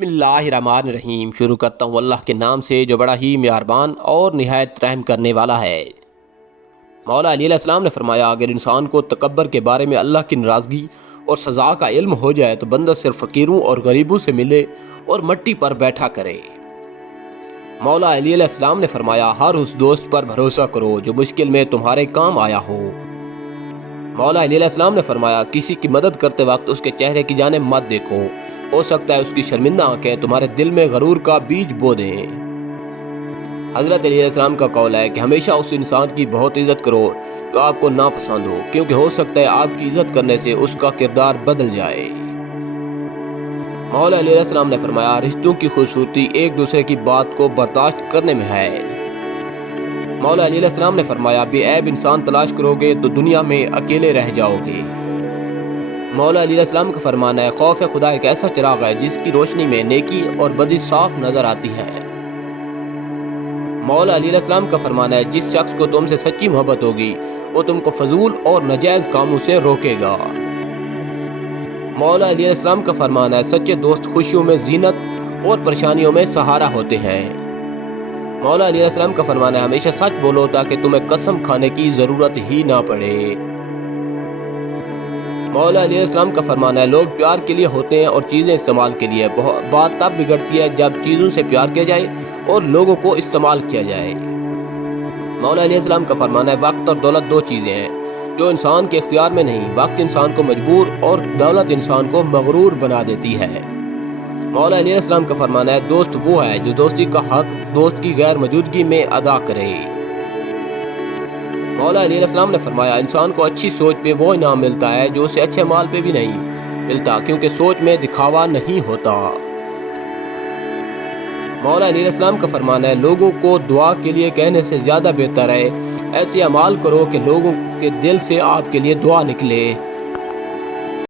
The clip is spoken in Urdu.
بسم اللہ الرحمن الرحیم۔ شروع کرتا ہوں اللہ کے نام سے جو بڑا ہی مہربان اور نہایت رحم کرنے والا ہے۔ مولا علیہ السلام نے فرمایا، اگر انسان کو تکبر کے بارے میں اللہ کی ناراضگی اور سزا کا علم ہو جائے تو بندہ صرف فقیروں اور غریبوں سے ملے اور مٹی پر بیٹھا کرے۔ مولا علیہ السلام نے فرمایا، ہر اس دوست پر بھروسہ کرو جو مشکل میں تمہارے کام آیا ہو۔ مولا علیہ السلام نے فرمایا، کسی کی مدد کرتے وقت اس کے چہرے کی جانب مت دیکھو، ہو سکتا ہے اس کی شرمندہ آنکھیں تمہارے دل میں غرور کا بیج بو دیں۔ حضرت علیہ السلام کا قول ہے کہ ہمیشہ اس انسان کی بہت عزت کرو جو آپ کو ناپسند ہو، کیونکہ ہو سکتا ہے آپ کی عزت کرنے سے اس کا کردار بدل جائے۔ مولا علیہ السلام نے فرمایا، رشتوں کی خوبصورتی ایک دوسرے کی بات کو برداشت کرنے میں ہے۔ مولا علیہ السلام نے فرمایا، بے عیب انسان تلاش کرو گے تو دنیا میں اکیلے رہ جاؤ گے۔ مولا علیہ السلام کا فرمانا ہے، خوف خدا ایک ایسا چراغ ہے جس کی روشنی میں نیکی اور بدی صاف نظر آتی ہے۔ مولا علیہ السلام کا فرمانا ہے، جس شخص کو تم سے سچی محبت ہوگی وہ تم کو فضول اور ناجائز کاموں سے روکے گا۔ مولا علیہ السلام کا فرمانا ہے، سچے دوست خوشیوں میں زینت اور پریشانیوں میں سہارا ہوتے ہیں۔ مولا علیہ السلام کا فرمانا ہے، ہمیشہ سچ بولو تاکہ تمہیں قسم کھانے کی ضرورت ہی نہ پڑے۔ مولا علیہ السلام کا فرمانا ہے، لوگ پیار کے لیے ہوتے ہیں اور چیزیں استعمال کے لیے۔ بات تب بگڑتی ہے جب چیزوں سے پیار کیا جائے اور لوگوں کو استعمال کیا جائے۔ مولا علیہ السلام کا فرمانا ہے، وقت اور دولت دو چیزیں ہیں جو انسان کے اختیار میں نہیں، وقت انسان کو مجبور اور دولت انسان کو مغرور بنا دیتی ہے۔ مولا علیہ السلام کا فرمانا ہے، دوست وہ ہے جو دوستی کا حق دوست کی غیر موجودگی میں ادا کرے۔ مولا علیہ السلام نے فرمایا، انسان کو اچھی سوچ پہ وہ انعام ملتا ہے جو اسے اچھے مال پہ بھی نہیں ملتا، کیونکہ سوچ میں دکھاوا نہیں ہوتا۔ مولا علیہ السلام کا فرمانا ہے، لوگوں کو دعا کے لیے کہنے سے زیادہ بہتر ہے ایسے اعمال کرو کہ لوگوں کے دل سے آپ کے لیے دعا نکلے۔